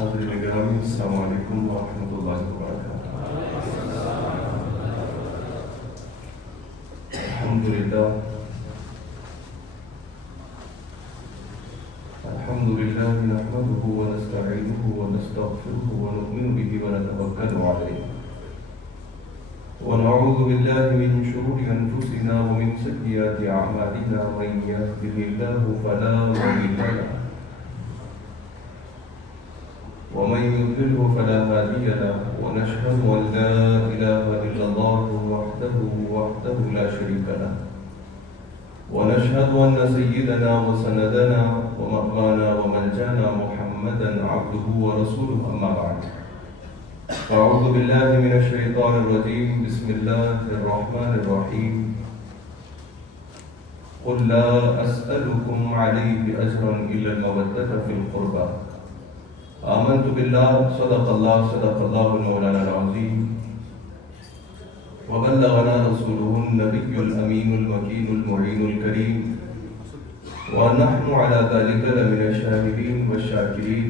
حاضرین گرامی، السلام علیکم ورحمۃ اللہ وبرکاتہ۔ الحمد للہ نحمده ونستعینه ونستغفره ونؤمن به ونتوکل علیہ ونعوذ باللہ من شرور انفسنا ومن سیئات اعمالنا، من یهده اللہ فلا مضل له ومن يضلله فلا هادي له، ونشهد أن لا إله إلا الله وحده لا شريك له، ونشهد أن سيدنا وسندنا ومولانا وملجانا محمدا عبده ورسوله، أما بعد فأعوذ بالله من الشيطان الرجيم، بسم الله الرحمن الرحيم، قل لا أسألكم عليه أجرا إلا المودة في القربى، آمنت بالله صدق الله المولانا العظيم، وبلغنا رسوله النبي الأمين المكين المعين الكريم، ونحن على ذلك لمن الشاهدين والشاكرين،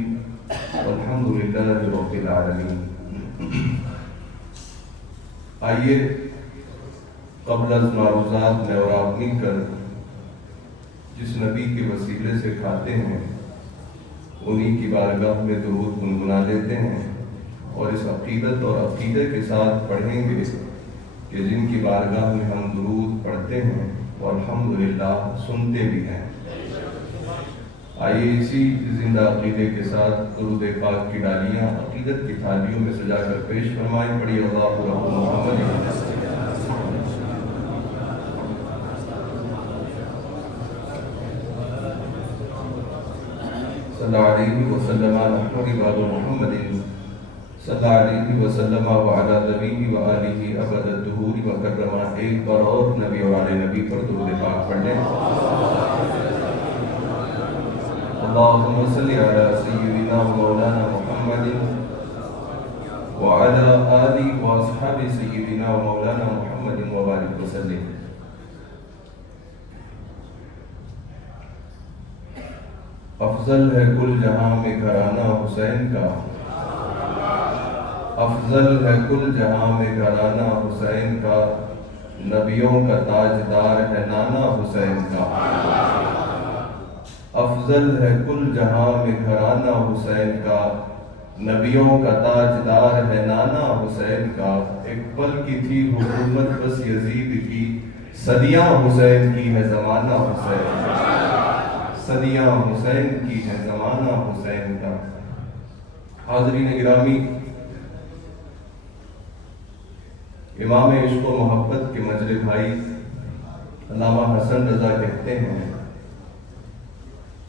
والحمد لله رب العالمين۔ آئیے قبل از معروضات میں اور آپ مل کر جس نبی کے وسیلے سے کھاتے ہیں انہی کی بارگاہ میں درود گنگنا لیتے ہیں، اور اس عقیدت اور عقیدے کے ساتھ پڑھیں گے کہ جن کی بارگاہ میں ہم درود پڑھتے ہیں اور الحمدللہ سنتے بھی ہیں۔ آئیے اسی زندہ عقیدے کے ساتھ درود پاک کی ڈالیاں عقیدت کی تھالیوں میں سجا کر پیش فرمائیں۔ پڑھیے اللہ رب محمد صلی اللہ علیہ وسلم، نحن عباد محمد صلی اللہ علیہ وسلم وعلی نبیہ وآلہ ابد الدہور وکرما۔ ایک بار اور نبی اور آل نبی پر درود پاک پڑھ لیں۔ اللہم صلی علی سیدنا مولانا محمد وعلی آلہ واصحاب سیدنا مولانا محمد وبارک وسلم۔ افضل ہے کل جہاں میں گھرانہ حسین کا، افضل ہے کل جہاں میں گھرانہ حسین کا، نبیوں کا تاجدار ہے نانا حسین کا۔ افضل ہے کل جہاں میں گھرانہ حسین کا، نبیوں کا تاجدار ہے نانا حسین کا۔ ایک پل کی تھی حکومت بس یزید کی، صدیاں حسین کی ہے زمانہ حسین کا، صدیاں حسین کی ہے زمانہ حسین کا۔ حاضرین گرامی، امام عشق و محبت کے مجرے بھائی علامہ حسن رضا کہتے ہیں،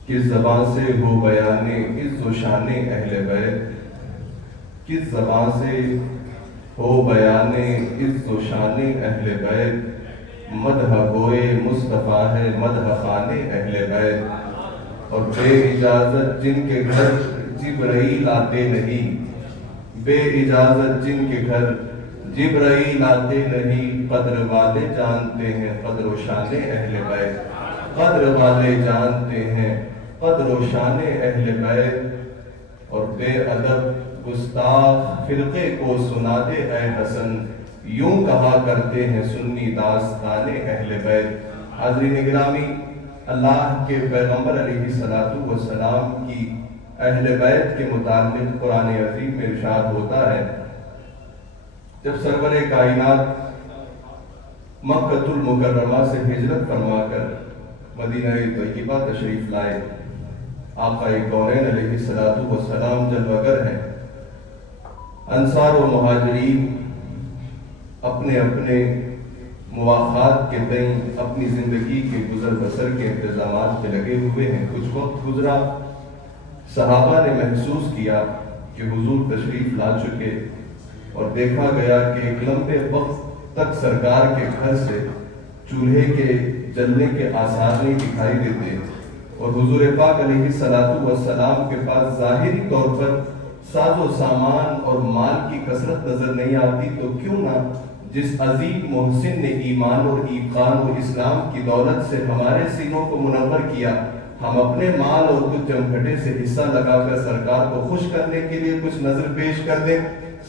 کس زبان سے ہو بیان عز و شان اہل بیت، کس زبان سے ہو بیان عز و شان اہل بیت، مدح گوئے مصطفیٰ ہے مدح خان اہل بیت، اور بے اجازت جن کے گھر جبرائیل آتے نہیں، بے اجازت جن کے گھر جبرائیل آتے نہیں، قدر والے جانتے ہیں قدر و شان اہل بیت، قدر والے جانتے ہیں قدر و شان اہل بیت۔ اور بے ادب گستاخ فرقے کو سنا دے اے حسن، یوں کہا کرتے ہیں سنی داستان اہل بیت۔ حاضرین گرامی، اللہ کے پیغمبر علیہ السلام کی اہل بیت کے متعلق قرآن عظیم میں ارشاد ہوتا ہے، جب سرور کائنات مکۃ المکرمہ سے ہجرت فرما کر مدینہ طیبہ تشریف لائے، آقا کونین علیہ السلام جلوہ گر ہیں، انصار و مہاجرین اپنے اپنے مواخات کے تئیں اپنی زندگی کے گزر بسر کے انتظامات پہ لگے ہوئے ہیں۔ کچھ وقت گزرا، صحابہ نے محسوس کیا کہ حضور تشریف لا چکے، اور دیکھا گیا کہ ایک لمبے وقت تک سرکار کے گھر سے چولہے کے جلنے کے آثار نہیں دکھائی دیتے، اور حضور پاک علیہ السلام کے پاس ظاہری طور پر ساز و سامان اور مال کی کثرت نظر نہیں آتی، تو کیوں نہ جس عظیم محسن نے ایمان اور ایقان اور اسلام کی دولت سے ہمارے سینوں کو منور کیا، ہم اپنے مال اور کچھ جمگھٹے سے حصہ لگا کر سرکار کو خوش کرنے کے لیے کچھ نظر پیش کر دیں۔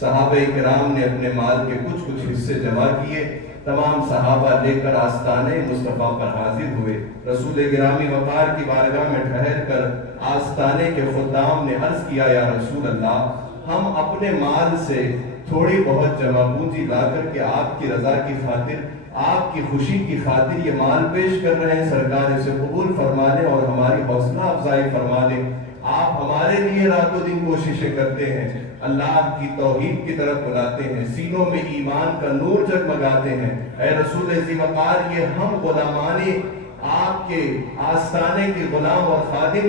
صحابہ کرام نے اپنے مال کے کچھ حصے جمع کیے، تمام صحابہ لے کر آستانے مصطفیٰ پر حاضر ہوئے۔ رسول گرامی وقار کی بارگاہ میں ٹھہر کر آستانے کے خدام نے عرض کیا، یا رسول اللہ، ہم اپنے مال سے تھوڑی بہت جمع پونجی لا کر کے آپ کی رضا کی خاطر، آپ کی خوشی کی خاطر یہ مال پیش کر رہے ہیں، سرکار اسے قبول فرما لیں اور ہماری حوصلہ افزائی فرما لیں۔ آپ ہمارے لیے رات و دن کوششیں کرتے ہیں، اللہ کی توحید کی طرف بلاتے ہیں، سینوں میں ایمان کا نور جگمگاتے ہیں۔ اے رسول ذی وقار، یہ ہم غلامانی آپ کے آستانے کے غلام اور خادم،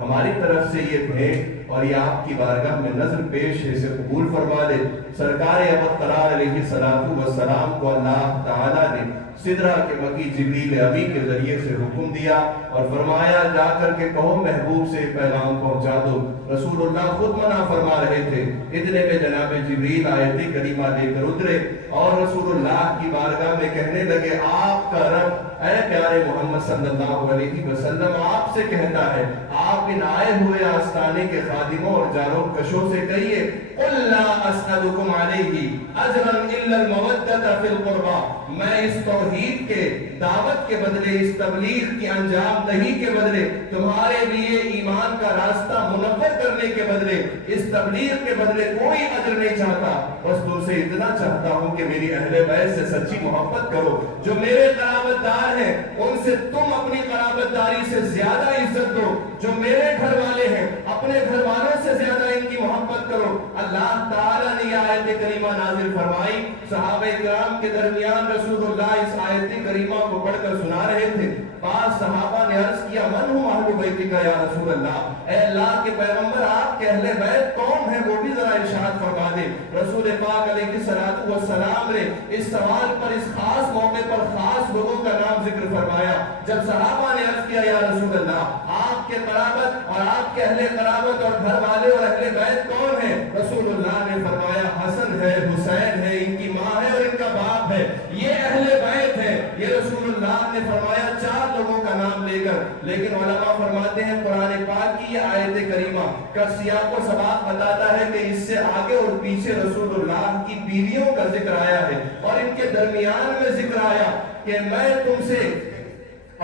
ہماری طرف سے یہ بھیٹ اور یہ آپ کی بارگاہ میں نظر پیش ہے، اسے قبول فرما لے۔ سرکار ابو قرار علیہ السلام کو اللہ تعالیٰ نے سدرہ کے مکی جبریل امی کے ذریعے سے حکم دیا اور فرمایا، جا کر کے کہو محبوب سے پیغام پہنچا دو۔ رسول اللہ خود منع فرما رہے تھے، اتنے میں جناب جبریل آیت کریمہ لے کر اترے اور رسول اللہ کی بارگاہ میں کہنے لگے، آپ کا رب اے پیارے محمد صلی اللہ علیہ وسلم آپ سے کہتا ہے، آپ ان آئے ہوئے آستانے کے خادموں اور جاروں کشوں سے کہیے، قُلْ لَا أَسْأَلُكُمْ عَلَيْهِ أَجْرًا إِلَّا الْمَوَدَّةَ فِي الْقُرْبَى، میں اس توحید کے دعوت کے بدلے، اس تبلیغ کی انجام دہی کے بدلے، تمہارے لیے ایمان کا راستہ منور کرنے کے بدلے، اس تبلیغ کے بدلے کوئی اجر نہیں چاہتا، بس تم سے اتنا چاہتا ہوں کہ میری اہل بیت سے سچی محبت کرو، جو میرے قرابت دار ہیں ان سے تم اپنی قرابت داری سے زیادہ عزت دو، جو میرے گھر والے ہیں اپنے گھر والوں سے زیادہ ان کی محبت کرو۔ اللہ تعالیٰ نے یہ آیت کریمہ نازل فرمائی، صحابہ کرام کے درمیان رسول اللہ اس آیت کریمہ کو پڑھ کر سنا رہے تھے۔ بعض صحابہ نے عرض کیا، من ہم اہل بیت کا یا رسول اللہ، اے اللہ کے پیغمبر آپ کے اہل بیت کون ہیں وہ بھی ذرا ارشاد فرما دیں۔ رسول پاک علیہ السلام نے اس سوال پر، اس خاص موقع پر خاص لوگوں کا نام ذکر فرمایا۔ جب صحابہ نے عرض کیا، یا رسول اللہ آپ کے قرابت اور آپ کے اہل قرابت اور گھر والے اور اہل بیت کون ہیں، رسول اللہ نے فرمایا، حسن ہے، حسین ہے، ان کی ماں ہے اور ان کا باپ ہے، یہ اہل بیت ہے۔ یہ رسول اللہ نے فرمایا 4 لوگوں کا نام لے کر، لیکن علماء فرماتے ہیں قرآن پاک کی یہ آیت کریمہ کا سیاق و سباق بتاتا ہے کہ اس سے آگے اور پیچھے رسول اللہ کی بیویوں کا ذکر آیا ہے اور ان کے درمیان میں ذکر آیا کہ میں تم سے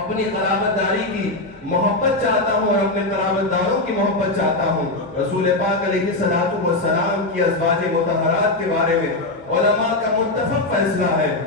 اپنی قرابت داری کی محبت چاہتا ہوں اور اپنے قرابت داروں کی محبت چاہتا ہوں۔ رسول پاک علیہ السلام کی ازواج مطہرات کے بارے میں علماء کا متفق فیصلہ ہے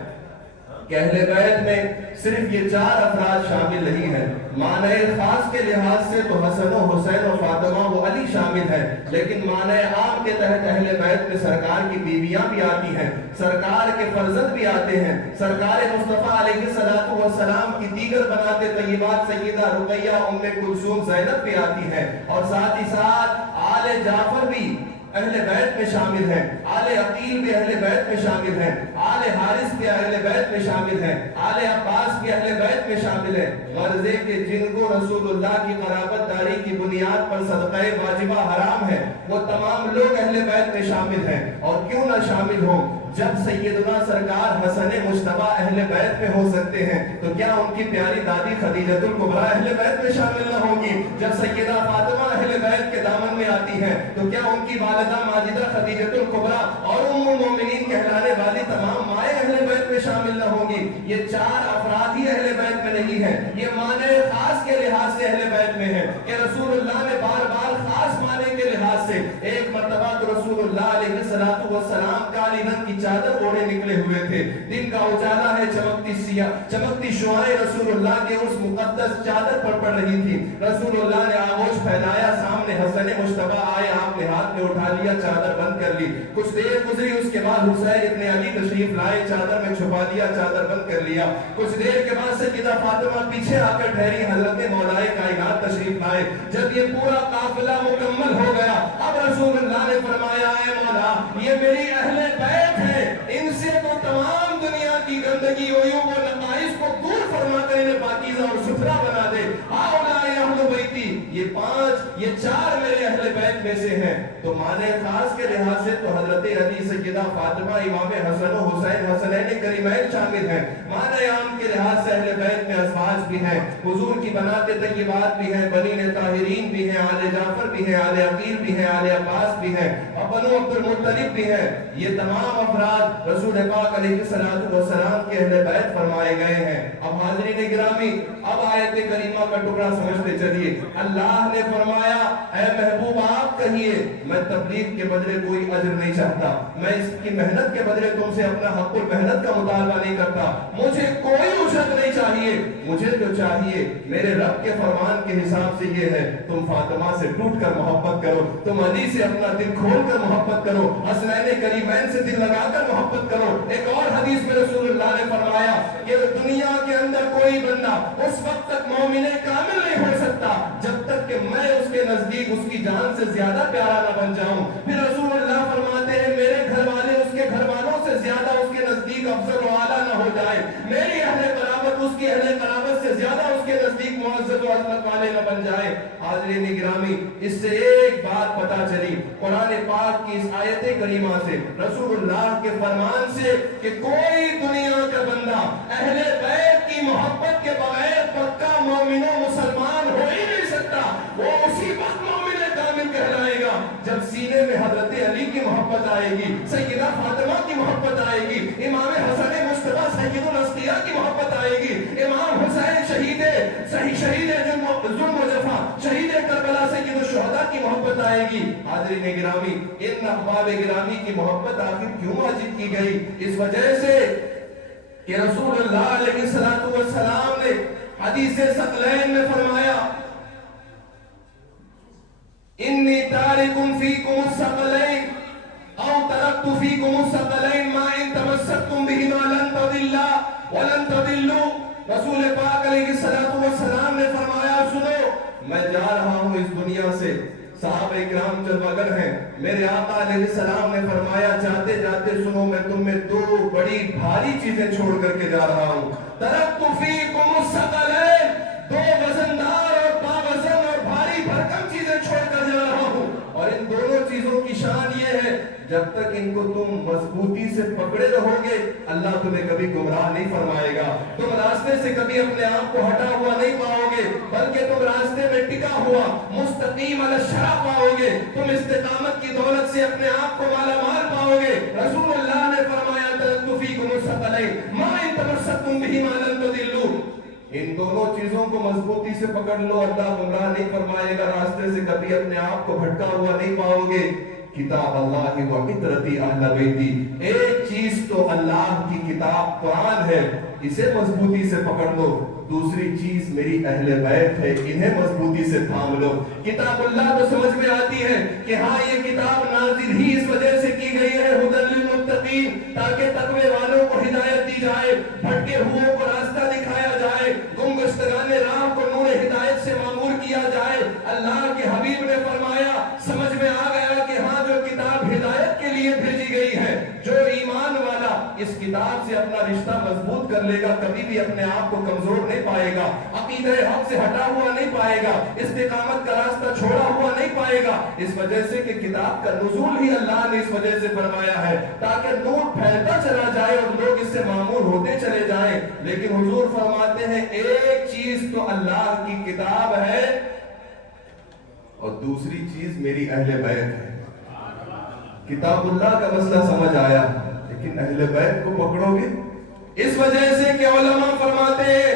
کہ اہل بیت میں صرف یہ 4 افراد شامل نہیں ہیں، معنی خاص کے لحاظ سے تو حسن و حسین و فاطمہ و علی شامل ہیں، لیکن معنی عام کے تحت اہل بیت میں سرکار کی بیویاں بھی آتی ہیں، سرکار کے فرزند بھی آتے ہیں، سرکار مصطفیٰ علیہ السلام کی دیگر بنات طیبات سیدہ رقیہ ام کلثوم زینب بھی آتی ہیں، اور ساتھ ہی ساتھ آل جعفر بھی اہل بیت میں شامل ہیں، آل عقیل بھی اہل بیت میں شامل ہیں، آل حارث بھی اہل بیت میں شامل ہیں، آل عباس بھی اہل بیت میں شامل ہیں، غرضے کہ جن کو رسول اللہ کی قرابت داری کی بنیاد پر صدقہ واجبہ حرام ہے، وہ تمام لوگ اہل بیت میں شامل ہیں، اور کیوں نہ شامل ہوں؟ جب سیدنا سرکار حسن مجتبی اہل بیت میں ہو سکتے ہیں تو کیا ان کی پیاری دادی خدیجۃ الکبریٰ اہل بیت میں شامل نہ ہوگی؟ جب سیدہ فاطمہ اہل بیت کے دامن میں آتی ہیں تو کیا ان کی والدہ ماجدہ خدیجۃ الکبریٰ اور ام المومنین کہلانے والی تمام مائیں اہل بیت میں شامل نہ ہوں گی؟ یہ 4 افراد ہی اہل بیت میں نہیں ہیں، یہ معنی خاص کے لحاظ سے اہل بیت میں ہے کہ رسول اللہ نے بار بار خاص معنی کے لحاظ سے، ایک مرتبہ تو رسول اللہ علیہ السلام کالی رنگ کی چادر اوڑھے نکلے ہوئے تھے، دن کا اجالا ہے، چمکتی شعائیں رسول اللہ کے اس مقدس چادر پر پڑ رہی تھی۔ رسول اللہ نے آغوش پھیلایا، سامنے حسن مجتبی آئے، آپ نے ہاتھ میں اٹھا لیا، چادر بند کر لی، کچھ دیر گزری، اس کے بعد حسین ابن علی تشریف لائے، چادر میں چھپا دیا، چادر بند کر لیا، کچھ دیر کے بعد سیدہ فاطمہ پیچھے آ کر ٹھہری، حضرت مولا کائنات تشریف لائے۔ جب یہ پورا قافلہ مکمل ہو گیا، اب رسول اللہ نے فرمایا، اے مولا یہ میری اہل بیت ہے، ان سے تو تمام دنیا کی گندگی عیوب و نقائص کو دور فرما کر انہیں پاکیزہ اور ستھرا بنا دے۔ ہؤلاء اہل بیتی، یہ 5 یہ 4 میرے اہل بیت میں سے ہیں۔ تو معنی خاص کے لحاظ سے تو حضرت علی، سیدہ فاطمہ، امام حسن و حسین، حسنین کریمین شامل ہیں۔ معنی عام کے لحاظ سے اہل بیت میں ازواج بھی ہیں، حضور کی بنات طیبات بھی ہیں، بنین طاہرین بھی ہیں، آل جعفر بھی ہیں، آل عقیل بھی ہیں، آل عباس بھی ہیں، اور بنو عبد المطلب بھی ہیں۔ یہ تمام افراد رسول پاک علیہ السلام کے اہل بیت فرمائے گئے ہیں۔ اب حاضرین گرامی، اب آیت کریمہ کا ٹکڑا سمجھتے چلیے۔ اللہ نے فرمایا اے محبوب آپ کہیے میں تبلیغ کے بدلے کوئی اجر نہیں چاہتا، میں اس کی محنت کے بدلے تم سے اپنا حق المحنت کا مطالبہ نہیں کرتا، مجھے کوئی اجرت نہیں چاہیے، مجھے جو چاہیے میرے رب کے فرمان کے حساب سے یہ ہے تم فاطمہ سے ٹوٹ کر محبت کرو، تم علی سے اپنا دل کھول کر محبت کرو، حسنین کریمین سے دل لگا کر محبت کرو۔ ایک اور حدیث میں رسول اللہ نے فرمایا کہ دنیا کے اندر کوئی بندہ اس وقت تک مومن کامل نہیں ہو سکتا جب تک کہ میں اس کے نزدیک اس کی جان سے زیادہ پیارا نہ بن جاؤں۔ پھر رسول اللہ فرماتے ہیں میرے گھر والے اس کے گھر والوں سے زیادہ اس کے نزدیک افضل و اعلیٰ نہ ہو جائے، میری اہل قرابت اس کی اہل قرابت سے زیادہ اس کے نزدیک معزز و عظمت والے نہ بن جائے۔ حاضرین گرامی، اس سے ایک بات پتہ چلی قرآن پاک کی اس آیت کریمہ سے، رسول اللہ کے فرمان سے، کہ کوئی دنیا کا بندہ اہل بیت کی محبت کے بغیر پکا مومن و مسلمان ہو ہی نہیں سکتا۔ وہ اسی وقت مومن کامل کہلائے گا جب سینے میں حضرت علی کی محبت آئے گی، سیدہ فاطمہ کی محبت آئے گی، امام حسن مصطفیٰ سید الاسقیاء کی محبت آئے گی، امام حسین شہید ظلم و جفا، شہید کربلا سید الشہداء کی محبت آئے گی۔ حاضرین گرامی، ان احباب گرامی کی محبت آخر کیوں واجب کی گئی؟ اس وجہ سے کہ رسول اللہ علیہ السلام نے حدیث ثقلین میں فرمایا انی تارک فیکم الثقلین او ترکت فیکم الثقلین ما ان تمسکتم بہما لن تضلا ولن تضلوا۔ رسول پاک علیہ السلام نے فرمایا سنو، میں جا رہا ہوں اس دنیا سے، صحابہ اکرام جلوگر ہیں، میرے آقا علیہ السلام نے فرمایا جاتے جاتے سنو میں تم میں 2 بڑی بھاری چیزیں چھوڑ کر کے جا رہا ہوں۔ ترکت فیکم الثقلین، 2 وزندار اور باوزن اور بھاری بھرکم چیزیں چھوڑ کر جا رہا ہوں، اور ان دونوں چیزوں کی شان یہ ہے جب تک ان کو تم مضبوطی سے پکڑے رہو گے اللہ تمہیں کبھی گمراہ نہیں فرمائے گا، تم راستے سے کبھی اپنے آپ کو ہٹا ہوا نہیں پاؤ گے، بلکہ تم راستے میں ٹکا ہوا مستقیم علی الشرع پاؤ گے، تم استقامت کی دولت سے اپنے آپ کو مالا مال پاؤ گے۔ رسول اللہ نے فرمایا ترکت فیکم الثقلین ما ان تمسکتم بہما لن تضلوا، ان دونوں چیزوں کو مضبوطی سے پکڑ لو، اللہ گمراہ نہیں فرمائے گا، راستے سے کبھی اپنے آپ کو بھٹکا ہوا نہیں پاؤ گے۔ کتاب اللہ و عطرتی اہل بیتی، ایک چیز تو اللہ کی کتاب قرآن ہے، اسے مضبوطی سے پکڑ لو، دوسری چیز میری اہل بیت ہے، انہیں مضبوطی سے تھام لو۔ کتاب اللہ تو سمجھ میں آتی ہے کہ ہاں یہ کتاب نازل ہی اس وجہ سے کی گئی ہے ھدی للمتقین، تاکہ تقوی والوں کو ہدایت دی جائے، بھٹکے ہوئوں کو راستہ دکھایا جائے، گمگشتگان راہ کو نور ہدایت سے معمور کیا جائے۔ اللہ کے حبیب نے فرمایا سمجھ میں آ گیا کہ ہاں جو کتاب ہدایت کے لیے بھیجی گئی ہے، جو ایمان والا اس کتاب سے اپنا رشتہ مضبوط کر لے گا کبھی بھی اپنے آپ کو کمزور نہیں پائے گا، عقیدہ حق سے ہٹا ہوا نہیں پائے گا، استقامت کا راستہ چھوڑا ہوا نہیں پائے گا، اس وجہ سے کہ کتاب کا نزول ہی اللہ نے اس وجہ سے فرمایا ہے تاکہ نور پھیلتا چلا جائے اور لوگ اس سے معمور ہوتے چلے جائیں۔ لیکن حضور فرماتے ہیں ایک چیز تو اللہ کی کتاب ہے اور دوسری چیز میری اہل بیت ہے۔ کتاب اللہ کا مسئلہ سمجھ آیا، لیکن اہل بیت کو پکڑو گے؟ اس وجہ سے کہ علماء فرماتے ہیں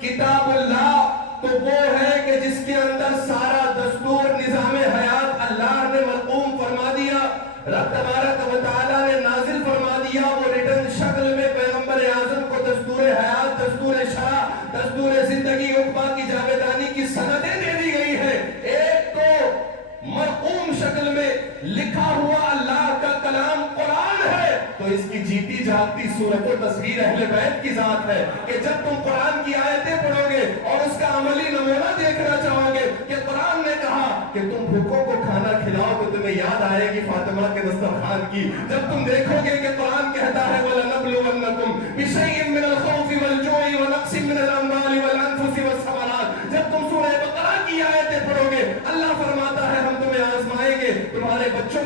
کتاب اللہ تو وہ ہے کہ جس کے اندر سارا دستور نظام حیات اللہ نے مرقوم فرما دیا، رب تبارک و تعالیٰ نے نازل فرما دیا، وہ ریٹن شکل میں پیغمبر اعظم کو دستور حیات، دستور شرع، دستور زندگی عقبہ کی جاویدانی کی سندیں دے دی گئی ہے۔ ایک تو مرقوم شکل میں لکھا ہوا اللہ کا کلام قرآن ہے، تو اس کی جیتی جاگتی صورت و تصویر اہل بیت کی ذات ہے کہ جب تم قرآن کی آیتیں پڑھو گے اور اس کا عملی نمونہ دیکھنا چاہو گے کہ قرآن نے کہا کہ تم بھوکوں کو کھانا کھلاؤ تو تمہیں یاد آئے گی فاطمہ کے دسترخوان کی، جب تم دیکھو گے کہ قرآن کہتا ہے وَلَنَبْلُوَنَّكُمْ بِشَيْءٍ مِّنَ الْخَوْفِ وَالْجُوعِ وَنَقْصٍ مِّنَ الْأَمْوَالِ وَالْأَنفُسِ وَالثَّمَرَاتِ، جب تم سورہ بقرہ کی آیتیں پڑھو گے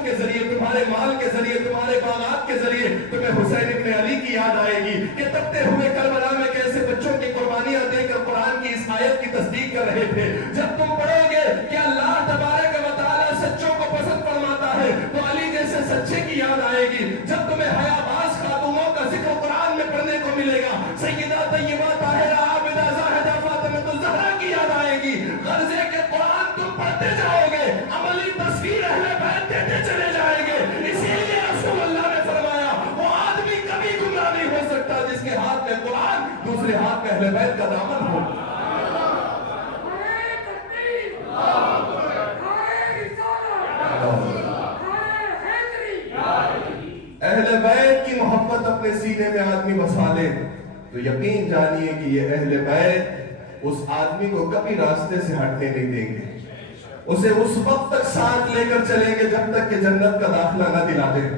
کے ذریعے, تمہارے مال کے ذریعے, تمہارے باغات کے ذریعے تمہیں حسین ابن علی کی یاد آئے گی کہ تپتے ہوئے کربلا میں کیسے بچوں کی قربانیاں دے کر قرآن کی اس آیت کی تصدیق کر رہے تھے. جب تم پڑھو گے کہ اللہ تبارک و تعالیٰ سچوں کو پسند فرماتا ہے تو علی جیسے سچے کی یاد آئے گی. جب تمہیں حیاباز خاتونوں کا ذکر قرآن میں پڑھنے کو ملے گا, سیدہ طیبہ طاہرہ عابدہ زاہدہ فاطمہ الزہرا کی یاد آئے گی. غرضے کہ قرآن تم پڑھتے جاؤ گے, عملی تصویر اہل بیت دیتے چلے جائیں گے. اسی لیے رسول اللہ نے فرمایا وہ آدمی کبھی گمراہ نہیں ہو سکتا جس کے ہاتھ میں قرآن, دوسرے ہاتھ میں اہل بیت کا دامن ہو. اہل بیت کی محبت اپنے سینے میں آدمی بسا لے تو یقین جانیے کہ یہ اہل بیت اس آدمی کو کبھی راستے سے ہٹنے نہیں دیں گے. اسے اس وقت تک ساتھ لے کر چلیں گے جب تک کہ جنت کا داخلہ نہ دلا دے.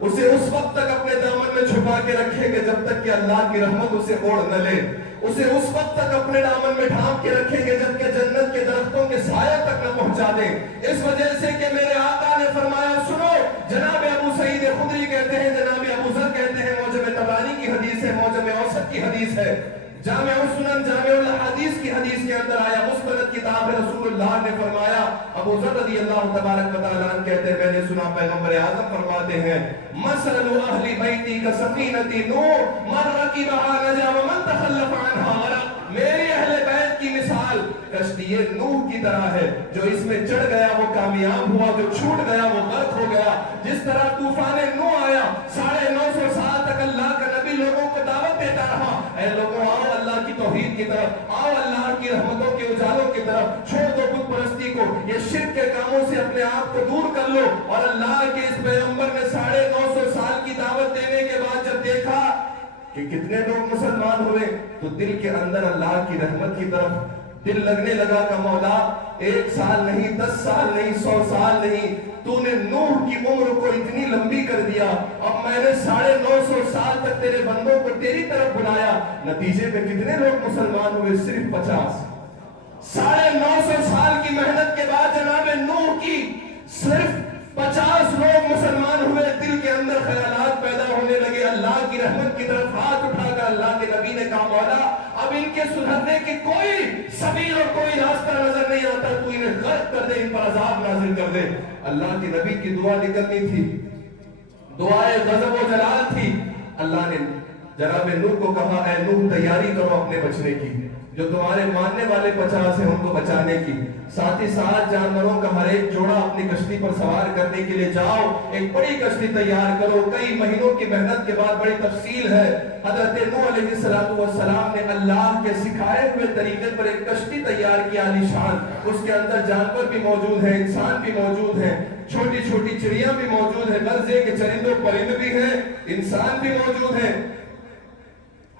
اسے اس وقت تک اپنے دامن میں چھپا کے رکھیں گے جب تک کہ اللہ کی رحمت اسے اوڑھ نہ لے. اسے اس وقت تک اپنے دامن میں ڈھانپ کے رکھیں گے جب کہ جنت کے درختوں کے سایہ تک نہ پہنچا دیں. اس وجہ سے کہ میرے آقا نے فرمایا, سنو, جناب ابو سعید خدری کہتے ہیں, جناب ابو ذر کہتے ہیں, موجب طبرانی کی حدیث ہے, موجب اوسط کی حدیث ہے, جامع السنن جامع الحدیث کی حدیث کے اندر آیا, مستند کتاب ہے, رسول اللہ نے فرمایا, ابو ذر رضی اللہ تبارک و تعالیٰ عنہ کہتے ہیں, میں نے سنا پیغمبر اعظم فرماتے ہیں, مثل اہل بیتی کسفینۃ نوح من رکبھا نجا ومن تخلف عنہا غرق. میری اہل بیت کی مثال کشتی نوح کی طرح ہے, جو اس میں چڑھ گیا وہ کامیاب ہوا, جو چھوٹ گیا وہ غرق ہو گیا. جس طرح طوفان نوح آیا, 950 سال تک اللہ کا نبی لوگوں کو دعوت دیتا رہا, اے لوگوں آؤ اللہ کی توحید کی طرف, آؤ اللہ کی رحمتوں کے اجالوں کی طرف, چھوڑ دو بت پرستی کو, یہ شرک کے کاموں سے اپنے آپ کو دور کر لو. اور اللہ کے اس پیغمبر نے 950 سال کی دعوت دینے کے بعد جب دیکھا کہ کتنے لوگ مسلمان ہوئے تو دل کے اندر اللہ کی رحمت کی طرف دل لگنے لگا کہ مولا 1 سال نہیں, 10 سال نہیں, 100 سال نہیں, تو نے نوح کی عمر کو اتنی لمبی کر دیا, اب میں نے 950 سال تک تیرے بندوں کو تیری طرف بلایا, نتیجے میں کتنے لوگ مسلمان ہوئے, صرف 50. 950 سال کی محنت کے بعد جناب نوح کی صرف 50 لوگ مسلمان ہوئے. دل کے اندر خیالات پیدا ہونے لگے, اللہ کی رحمت کی طرف ہاتھ اٹھا کر اللہ کے نبی نے کہا, مولا اب ان کے سدھرنے کی کوئی سبیل اور کوئی راستہ نظر نہیں آتا, تو انہیں غرق کر دے, ان پر عذاب نازل کر دے. اللہ کے نبی کی دعا نکلنی تھی, دعائے غضب و جلال تھی. اللہ نے جناب نوح کو کہا, اے نوح تیاری کرو اپنے بچنے کی, جو تمہارے ماننے والے 50 ہیں ان کو بچانے کی, ساتھ ہی ساتھ جانوروں کا ہر ایک جوڑا اپنی کشتی پر سوار کرنے کے لیے جاؤ, ایک بڑی کشتی تیار کرو. کئی مہینوں کی محنت کے بعد بڑی تفصیل ہے, حضرت نوح علیہ السلام نے اللہ کے سکھائے ہوئے طریقے پر ایک کشتی تیار کی عالی شان. اس کے اندر جانور بھی موجود ہیں, انسان بھی موجود ہیں, چھوٹی چھوٹی چڑیاں بھی موجود ہیں, غرض ہے کہ چرند و پرند بھی ہیں, انسان بھی موجود ہیں,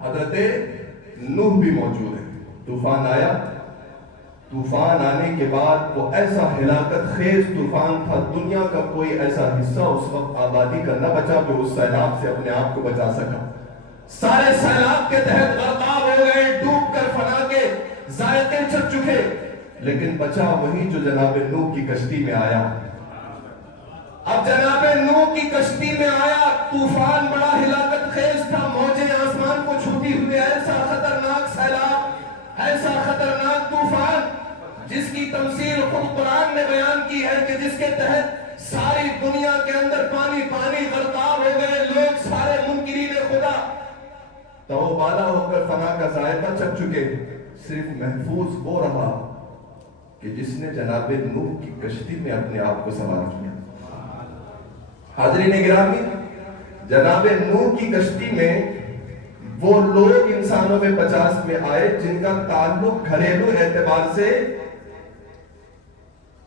حضرت نوح بھی موجود ہے. طوفان آیا, طوفان آنے کے بعد وہ ایسا ہلاکت خیز طوفان تھا, دنیا کا کوئی ایسا حصہ اس وقت آبادی کا نہ بچا جو اس سیلاب سے اپنے آپ کو بچا سکا. سارے سیلاب کے تحت غرقاب ہو گئے, ڈوب کر فنا کے ذائقے چکھ چکے, لیکن بچا وہی جو جناب نوح کی کشتی میں آیا. اب جناب نوح کی کشتی میں آیا, طوفان بڑا ہلاکت خیز تھا, موجیں آسمان کو چھوتی ہوئے, ایسا خطرناک سیلاب, ایسا خطرناک طوفان جس کی تمثیل خود قرآن نے بیان کی ہے کہ جس کے تحت ساری دنیا کے اندر پانی پانی غرقاب ہو گئے, لوگ سارے منکرین خدا تو بالا ہو کر فنا کا ذائقہ چکھ چکے. صرف محفوظ وہ رہا کہ جس نے جناب نوح کی کشتی میں اپنے آپ کو سوار کیا. حاضرین گرامی, جناب نوح کی کشتی میں وہ لوگ انسانوں میں 50 میں آئے جن کا تعلق گھریلو اعتبار سے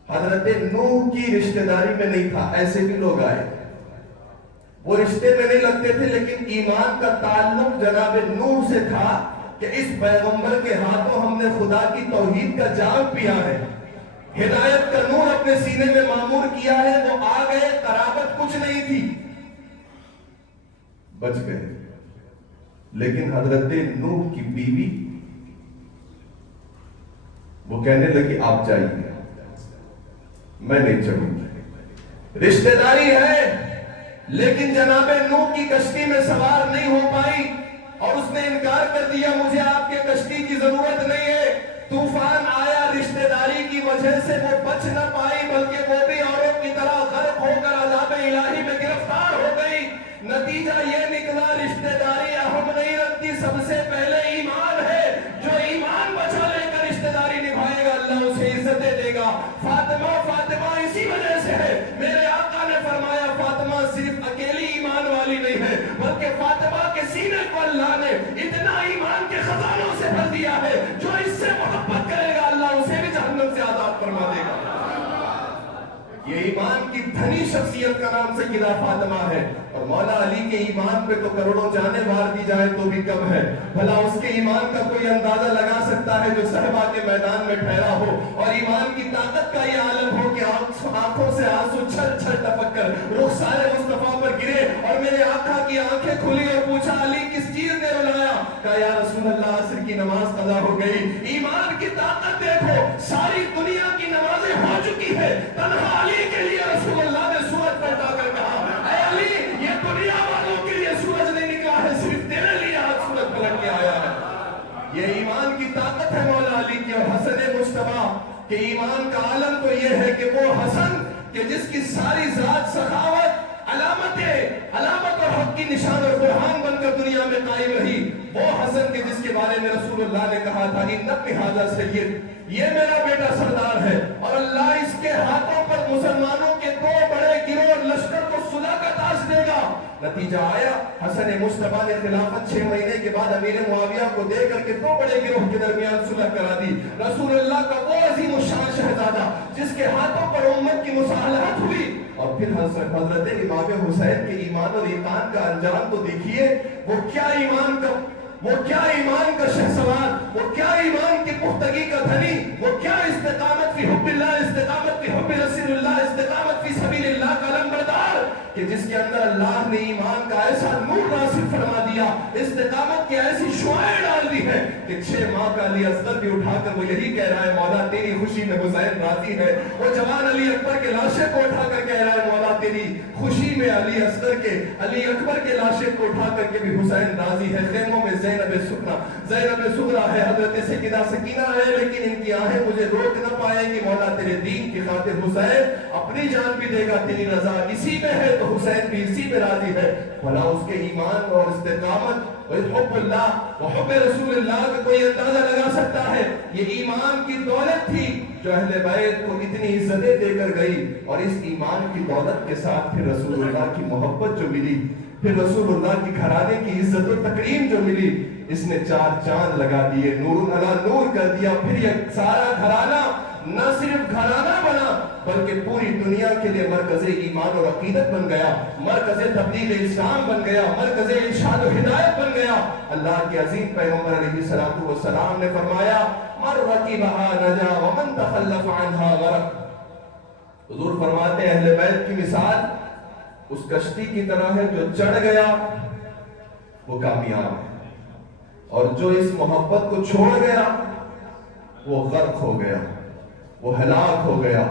حضرت نوح کی رشتہ داری میں نہیں تھا. ایسے بھی لوگ آئے, وہ رشتے میں نہیں لگتے تھے, لیکن ایمان کا تعلق جناب نوح سے تھا کہ اس پیغمبر کے ہاتھوں ہم نے خدا کی توحید کا جام پیا ہے, ہدایت کا نور اپنے سینے میں معمور کیا ہے. وہ آ گئے, قرابت کچھ نہیں تھی, بچ گئے. لیکن حضرت نوح کی بیوی وہ کہنے لگی, آپ جائیے, میں نہیں چڑھوں گی. رشتہ داری ہے لیکن جناب نوح کی کشتی میں سوار نہیں ہو پائی اور اس نے انکار کر دیا مجھے آپ کے کشتی کی ضرورت نہیں ہے. طوفان آیا, رشتہ داری کی وجہ سے وہ بچ نہ پائی بلکہ وہ بھی اوروں کی طرح غرق ہو کر عذاب الہی میں گرفتار ہو گئی. نتیجہ یہ نکلا رشتہ داری اہم نہیں رکھتی, سب سے پہلے ایمان ہے. جو ایمان بچا لے کر رشتہ داری نبھائے گا اللہ اسے عزتیں دے گا. فاطمہ اسی وجہ سے ہے. میرے آقا نے فرمایا فاطمہ صرف اکیلی ایمان والی نہیں ہے بلکہ فاطمہ کے سینے کو اللہ نے اتنا ایمان کے خزانوں سے بھر دیا ہے جو اس سے محبت کرے گا اللہ اسے بھی جہنم سے آزاد فرما دے گا. یہ ایمان کی دھنی شخصیت کا نام سیدہ فاطمہ ہے اور مولا علی کے ایمان پہ تو کروڑوں جانیں مار دی جائے تو بھی کم ہے. بھلا اس کے ایمان کا کوئی اندازہ لگا سکتا ہے جو صحبا کے میدان میں ٹھہرا ہو اور ایمان کی طاقت کا یہ عالم ہو کہ آنکھوں سے آنسو چھل چھل ٹپک کر رخسار مصطفیٰ پر گرے اور میرے آقا کی آنکھیں کھلی اور پوچھا علی کس چیز نے رلایا؟ کہا یا رسول اللہ عصر کی نماز قضا ہو گئی. ایمان کی طاقت دیکھو, ساری دنیا کی نمازیں ہو چکی ہے, تنہا علی کے لیے رسول اللہ نے سورج پلٹا کر کہا اے علی یہ دنیا والوں کے لیے سورج نہیں نکلا ہے, صرف تیرے لیے آج سورج پلٹ کے آیا ہے. یہ ایمان کی طاقت ہے مولا علی کی. اور حسن مجتبیٰ کہ ایمان کا عالم تو یہ ہے کہ وہ حسن کہ جس کی ساری ذات سخاوت علامت اور حق کی نشان اور برہان بن کر دنیا میں قائم رہی, وہ حسن کے جس کے بارے میں رسول اللہ نے کہا تھا ان ھذا سید, یہ میرا بیٹا سردار ہے اور اللہ اس کے ہاتھوں پر مسلمانوں کے دو بڑے گروہ اور لشکر کو صلح کا تاج دے گا. نتیجہ آیا حسن مجتبیٰ نے خلافت 6 مہینے کے بعد امیر معاویہ کو دے کر کے دو بڑے گروہ کے درمیان صلح کرا دی. رسول اللہ کا وہ عظیم الشان شہزادہ جس کے ہاتھوں پر امت کی مصالحت ہوئی. اور پھر حضرت امام حسین کے ایمان اور ایقان کا انجام تو دیکھیے, وہ کیا ایمان کا شہسوار, وہ کیا ایمان کی پختگی کا دھنی, وہ کیا استقامت فی حب اللہ, استقامت فی حب رسول اللہ, استقامت فی سبیل اللہ کا لمبردار کہ جس کے اندر اللہ نے ایمان کا ایسا نور ناصب فرما دیا, استقامت کی ایسی شعاعیں ڈال دی ہے کہ 6 ماہ کا علی اصغر بھی اٹھا کر وہ یہی کہہ رہا ہے مولا تیری خوشی میں حسین راضی ہے. وہ جوان علی اکبر کے لاشے کو اٹھا کر کہہ رہا ہے مولا تیری خوشی میں علی اکبر کے لاشے کو اٹھا کر کے بھی حسین راضی ہے. خیموں میں زینب صغرا ہے, حضرت سیدہ سکینہ ہے, لیکن ان کی آہیں مجھے روک نہ پائیں گی مولا تیرے دین کی خاطر حسین اپنی جان بھی دے گا, تیری رضا اسی میں ہے تو حسین بھی اسی میں راضی ہے. بھلا اس کے ایمان اور استقامت حب اللہ و حب رسول اللہ کا کوئی اندازہ لگا سکتا ہے؟ یہ ایمان کی دولت تھی جو اہل بیت کو اتنی عزتیں دے کر گئی, اور اس ایمان کی دولت کے ساتھ پھر رسول اللہ کی محبت جو ملی, پھر رسول اللہ کی گھرانے کی عزت و تکریم جو ملی, اس نے 4 چاند لگا دیے, نور علی نور کر دیا. پھر یہ سارا گھرانہ نہ صرف گھرانہ بنا بلکہ پوری دنیا کے لیے مرکز ایمان اور عقیدت بن گیا, مرکز تبلیغ اسلام بن گیا, مرکز ارشاد و ہدایت بن گیا. اللہ کے عظیم پیغمبر علیہ الصلوۃ والسلام نے فرمایا من رکبها نجا ومن تخلف عنها غرق. حضور فرماتے ہیں اہل بیت کی مثال اس کشتی کی طرح ہے جو چڑھ گیا وہ کامیاب ہے, اور جو اس محبت کو چھوڑ گیا وہ غرق ہو گیا, وہ ہلاک ہو گیا,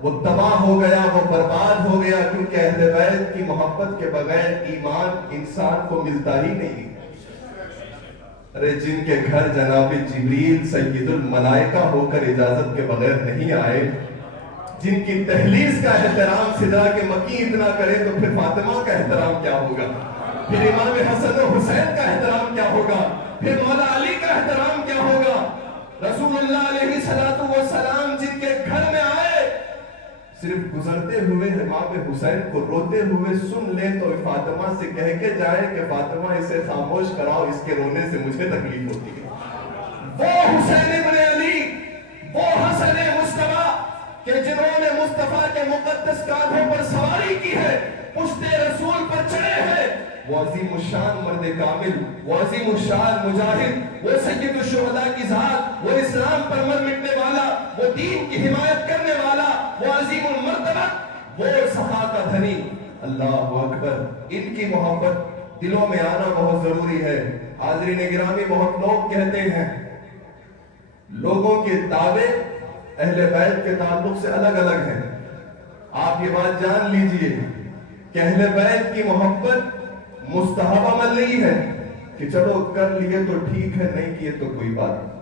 وہ تباہ ہو گیا, وہ برباد ہو گیا. کیونکہ اہل بیت کی محبت کے بغیر ایمان انسان کو ملتا ہی نہیں. ارے جن کے گھر جناب جبریل سید الملائکہ ہو کر اجازت کے بغیر نہیں آئے, جن کی تحلیز کا احترام سدرا کے مکی اتنا کرے تو پھر فاطمہ کا احترام کیا ہوگا, پھر امام حسن و حسین کا احترام کیا ہوگا, پھر مولا علی کا احترام کیا ہوگا. رسول اللہ علیہ السلام جن کے گھر میں آئے, صرف گزرتے ہوئے امام حسین کو روتے ہوئے سن لیں تو فاطمہ سے کہہ کے جائے کہ فاطمہ اسے خاموش کراؤ, اس کے رونے سے مجھے تکلیف ہوتی ہے. وہ حسین ابن علی, وہ حسن مجتبیٰ کہ جنہوں نے مصطفیٰ کے مقدس کاندھوں پر سواری کی ہے, پشت رسول پر چڑھے ہیں, وہ عظیم الشان مرد کامل, وہ عظیم الشان مجاہد, وہ سید الشہداء کی ذات, وہ اسلام پر مر مٹنے والا, وہ دین کی حمایت کرنے والا, وہ عظیم المرتبہ, وہ صفا کا دھنی. اللہ اکبر. ان کی محبت دلوں میں آنا بہت ضروری ہے. حاضرین گرامی, بہت لوگ کہتے ہیں لوگوں کے دعوے اہل بیت کے تعلق سے الگ الگ ہیں. آپ یہ بات جان لیجئے کہ اہل بیت کی محبت مستحب عمل نہیں ہے کہ چلو کر لیے تو ٹھیک ہے، نہیں کیے تو کوئی بات نہیں۔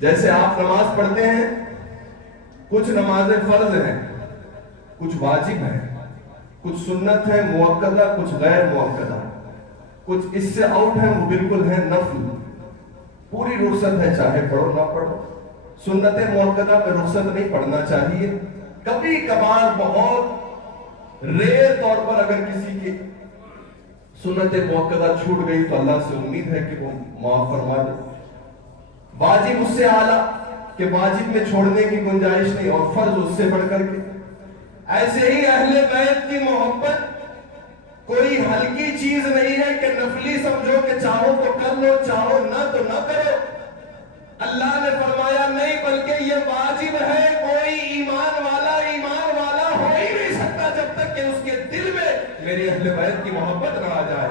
جیسے آپ نماز پڑھتے ہیں، کچھ نمازیں فرض ہیں، کچھ واجب ہیں، کچھ سنت ہے مؤکدہ، کچھ غیر مؤکدہ، کچھ اس سے آؤٹ ہیں، وہ بالکل ہیں نفل، پوری رخصت ہے چاہے پڑھو نہ پڑھو۔ سنت مؤکدہ میں رخصت نہیں پڑھنا چاہیے، کبھی کبھار بہت ریئر طور پر اگر کسی کی سنت مؤکدہ چھوٹ گئی تو اللہ سے امید ہے کہ وہ معاف فرما دے۔ واجب اس سے اعلیٰ کہ واجب میں چھوڑنے کی گنجائش نہیں، اور فرض اس سے بڑھ کر کے۔ ایسے ہی اہل بیت کی محبت کوئی ہلکی چیز نہیں ہے کہ نفلی سمجھو کہ چاہو تو کر لو، چاہو نہ تو نہ کرو۔ اللہ نے فرمایا نہیں، بلکہ یہ واجب ہے، کوئی ایمان والا ہو ہی نہیں سکتا جب تک کہ اس کے دل میں میری اہل بیت کی محبت نہ آ جائے۔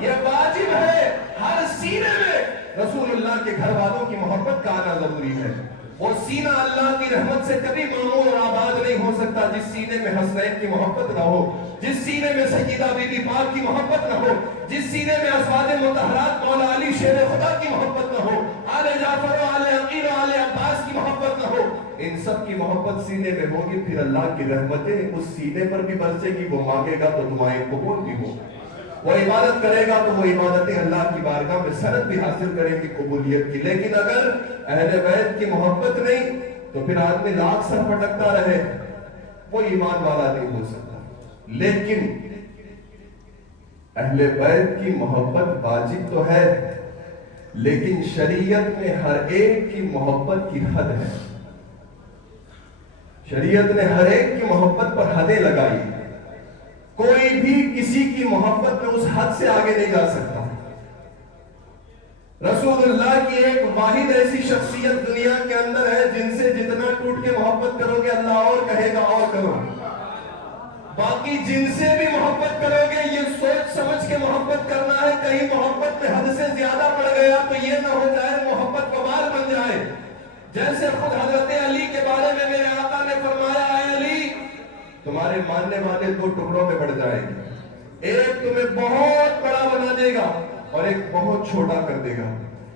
یہ واجب ہے، ہر سینے میں رسول اللہ کے گھر والوں کی محبت کا آنا ضروری ہے۔ وہ سینہ اللہ کی رحمت سے کبھی معمور اور آباد نہیں ہو سکتا جس سینے میں حسنین کی محبت نہ ہو، جس سینے میں سیدہ بی بی پاک کی محبت نہ ہو، جس سینے میں ازواج مطہرات مولا علی شیر خدا کی محبت نہ ہو، آل جعفر و آل عقیل و آل عباس کی محبت نہ ہو۔ ان سب کی محبت سینے میں ہوگی، پھر اللہ کی رحمتیں اس سینے پر بھی برسے گی۔ وہ مانگے گا تو دعائیں قبول بھی ہو، وہ عبادت کرے گا تو وہ عبادتیں اللہ کی بارگاہ میں سند بھی حاصل کریں گی قبولیت کی۔ لیکن اگر اہل بیت کی محبت نہیں تو پھر آدمی لاکھ سر پٹکتا رہے، وہ ایمان والا نہیں ہو سکتا۔ لیکن اہل بیت کی محبت واجب تو ہے، لیکن شریعت میں ہر ایک کی محبت کی حد ہے۔ شریعت نے ہر ایک کی محبت پر حدیں لگائی، کوئی بھی کسی کی محبت میں اس حد سے آگے نہیں جا سکتا۔ رسول اللہ کی ایک واحد ایسی شخصیت دنیا کے اندر ہے جن سے جتنا ٹوٹ کے محبت کرو گے اللہ اور کہے گا اور کرو۔ باقی جن سے بھی محبت کرو گے یہ سوچ سمجھ کے محبت کرنا ہے، کہیں محبت میں حد سے زیادہ بڑھ گیا تو یہ نہ ہو جائے محبت وبال بن جائے۔ جیسے خود حضرت علی کے بارے میں میرے آقا نے فرمایا، اے علی تمہارے ماننے والے دو ٹکڑوں میں بڑھ جائیں گے، ایک تمہیں بہت بڑا بنا دے گا اور ایک بہت چھوٹا کر دے گا۔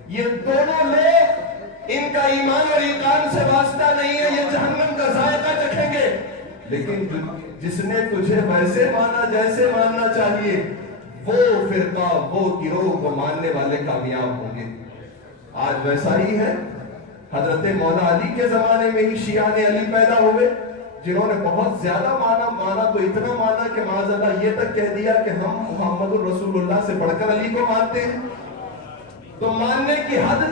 یہ دونوں لوگ، ان کا ایمان اور ایقان سے واسطہ نہیں ہے، یہ جہنم کا ذائقہ چکھیں گے۔ لیکن جس نے تجھے ویسے مانا جیسے ماننا چاہیے، وہ فرقہ، وہ گروہ، وہ ماننے والے کامیاب ہوں گے۔ آج ویسا ہی ہے۔ حضرت مولا علی کے زمانے میں ہی شیعہ علی پیدا ہوئے جنہوں نے بہت زیادہ مانا تو اتنا مانا کہ معاذ اللہ یہ تک کہہ دیا کہ ہم محمد الرسول اللہ سے بڑھ کر علی کو مانتے ہیں۔ تو ماننے کی حد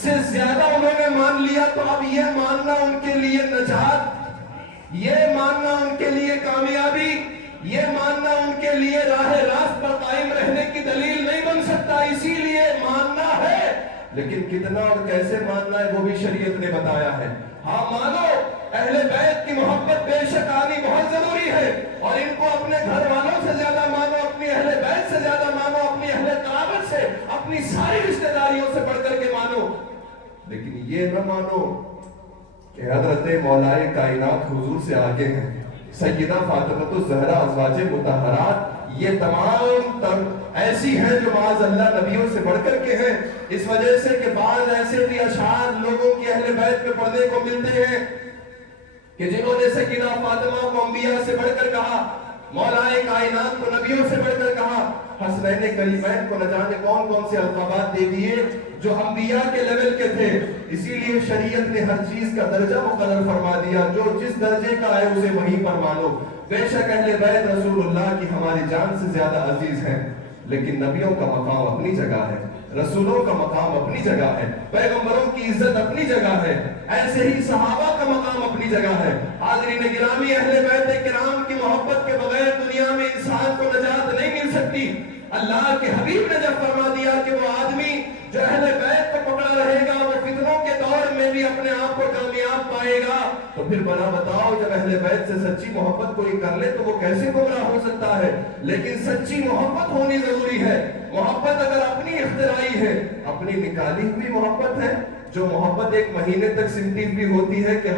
سے زیادہ انہوں نے مان لیا، تو اب یہ ماننا ان کے لیے نجات، یہ ماننا ان کے لیے کامیابی، یہ ماننا ان کے لیے راہ راست پر قائم رہنے کی دلیل نہیں بن سکتا۔ اسی لیے ماننا ہے، لیکن کتنا اور کیسے ماننا ہے وہ بھی شریعت نے بتایا ہے۔ ہاں مانو، اہل بیت کی محبت بے شک آنی بہت ضروری ہے، اور ان کو اپنے گھر والوں سے زیادہ مانو، اپنی اہل بیت سے زیادہ مانو، اپنی اہل قرابت سے، اپنی ساری رشتہ داریوں سے بڑھ کر کے مانو۔ لیکن یہ نہ مانو کہ حضرت مولائے کائنات حضور سے آگے ہیں، سیدہ فاطمہ الزہرا ازواج مطہرات یہ تمام تر ایسی ہیں جو معاذ اللہ نبیوں سے بڑھ کر کے ہیں۔ اس وجہ سے کہ بعض ایسے بھی اشعار لوگوں کی اہل بیت میں پڑھنے کو ملتے ہیں کہ جنہوں نے سیدہ فاطمہ کو انبیاء سے بڑھ کر کہا، مولائے کائنات کو نبیوں سے بڑھ کر کہا، حسنین کریمین کو نہ جانے کون کون سے القابات دے دیے جو انبیاء کے لیول کے تھے۔ اسی لیے شریعت نے ہر چیز کا درجہ مقرر فرما دیا، جو جس درجے کا ہے اسے وہیں پر مانو۔ بے شک اہل بیت رسول اللہ کی ہماری جان سے زیادہ عزیز ہیں، لیکن نبیوں کا مقام اپنی جگہ ہے، رسولوں کا مقام اپنی جگہ ہے، پیغمبروں کی عزت اپنی جگہ ہے، ایسے ہی صحابہ کا مقام اپنی جگہ ہے۔ حاضرین گرامی، اہل بیت کرام کی محبت کے بغیر دنیا میں انسان کو نجات نہیں مل سکتی۔ اللہ کے حبیب نے جب فرما دیا کہ وہ آدمی جو اہل بیت کو پکڑا رہے گا وہ فتنوں کے دور میں بھی اپنے آپ کو کامیاب پائے گا، تو پھر بنا بتاؤ جب اہل بیت سے سچی محبت کوئی کر لے تو وہ کیسے گمراہ ہو سکتا ہے؟ لیکن سچی محبت ہونی ضروری ہے۔ محبت اگر اپنی اختراعی ہے، اپنی نکالی ہوئی محبت ہے، جو محبت ایک مہینے تک سمٹی ہوئی ہوتی ہے کہ